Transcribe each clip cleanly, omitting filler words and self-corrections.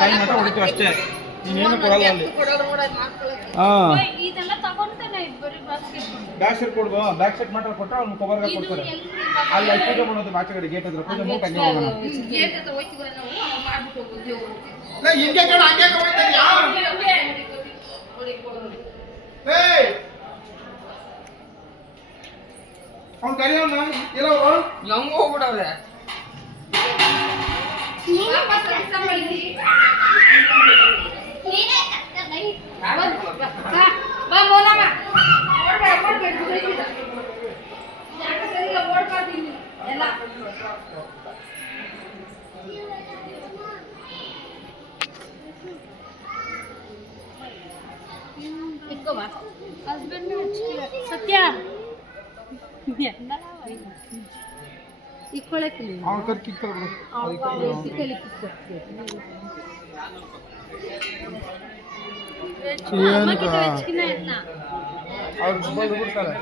ಕೈ ಮಠ ಹೊಡಿತೀವಿ ಅಷ್ಟೇ, ನೀನೇನು ಕೊಡಲ್ಲ ಅಲ್ಲಿ. ಬ್ಯಾಕ್ ಸೈಡ್ ಕೊಡ್ಬೋ, ಬ್ಯಾಕ್ ಸೈಡ್ ಮಾತ್ರ ಕೊಟ್ಟರೆ ಅವ್ನು ಕವರ್ಗೆ ಕೊಡ್ತಾರೆ. ಅಲ್ಲಿ ಪೂಜೆ ಮಾಡೋದು ಆಚೆ ಕಡೆ ಗೇಟ್ ಹತ್ರ ಪೂಜೆ ಮುಖ ಹಿಂಗೆ ಹೋಗೋಣ. ಹಿಂಗೆ ಕೇಳ, ಹಂಗೆ ಹೋಗ್ತಿದ್ಯಾ? ಅವ್ನು ಕರಿಯೋಣ ಇಲ್ಲ ಹೆಂಗ ಹೋಗ್ಬಿಡವ್ರೆ. ಸತ್ಯ ಅವ್ನು ಕರ್ ಕಿಕ್ಕಲ್ಲ ಅವ್ರು ಬಿಡ್ತಾರೆ.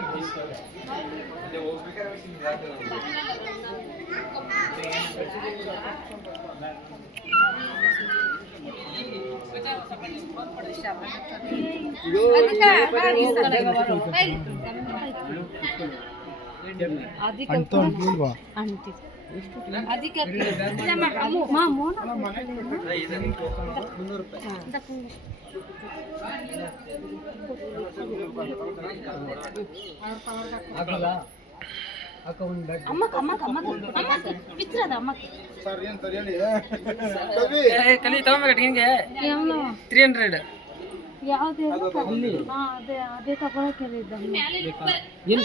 ಕಲಿ ತಗೊಂಡ್ಬೇಕು ಹಿಂಗೆ 300 ಯಾವ್ದು ಅದೇ ತಗೊಳಕ್ಕೆ ಏನು